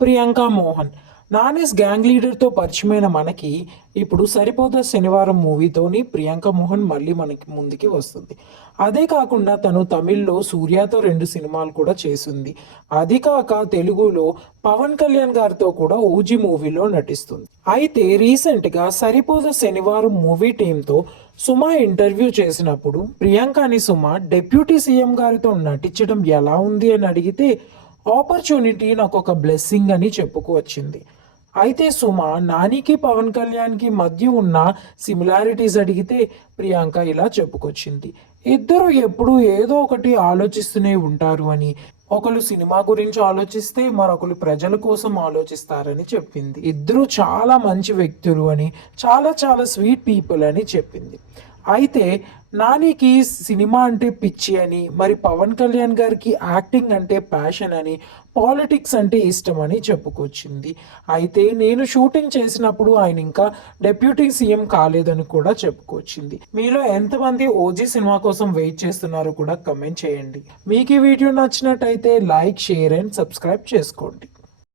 Priyanka Mohan. Nani's gang లీడర్తో పరిచయమైన మనకి ఇప్పుడు సరిపోదా శనివారం మూవీతోని ప్రియాంక మోహన్ మళ్ళీ మనకి ముందుకి వస్తుంది. అదే కాకుండా తను తమిళ్ళో సూర్యతో రెండు సినిమాలు కూడా చేసింది. అది కాక తెలుగులో పవన్ కళ్యాణ్ గారితో కూడా ఊజీ మూవీలో నటిస్తుంది. అయితే రీసెంట్గా సరిపోదా శనివారం మూవీ టీంతో సుమ ఇంటర్వ్యూ చేసినప్పుడు ప్రియాంకని సుమ డిప్యూటీ సీఎం గారితో నటించడం ఎలా ఉంది అని అడిగితే ఆపర్చునిటీ నాకు ఒక బ్లెస్సింగ్ అని చెప్పుకువచ్చింది అయితే సుమ నానికి పవన్ కళ్యాణ్కి మధ్య ఉన్న సిమిలారిటీస్ అడిగితే ప్రియాంక ఇలా చెప్పుకొచ్చింది ఇద్దరు ఎప్పుడూ ఏదో ఒకటి ఆలోచిస్తూనే ఉంటారు అని. ఒకరు సినిమా గురించి ఆలోచిస్తే మరొకరు ప్రజల కోసం ఆలోచిస్తారని చెప్పింది. ఇద్దరు చాలా మంచి వ్యక్తులు అని చాలా చాలా స్వీట్ పీపుల్ అని చెప్పింది. అయితే నానికి సినిమా అంటే పిచ్చి అని మరి పవన్ కళ్యాణ్ గారికి యాక్టింగ్ అంటే ప్యాషన్ అని పాలిటిక్స్ అంటే ఇష్టం అని చెప్పుకొచ్చింది. అయితే నేను షూటింగ్ చేసినప్పుడు ఆయన ఇంకా డెప్యూటీ సీఎం కాలేదని కూడా చెప్పుకొచ్చింది. మీలో ఎంతమంది ఓజీ సినిమా కోసం వెయిట్ చేస్తున్నారో కూడా కమెంట్ చేయండి. మీకు ఈ వీడియో నచ్చినట్టయితే లైక్ షేర్ అండ్ సబ్స్క్రైబ్ చేసుకోండి.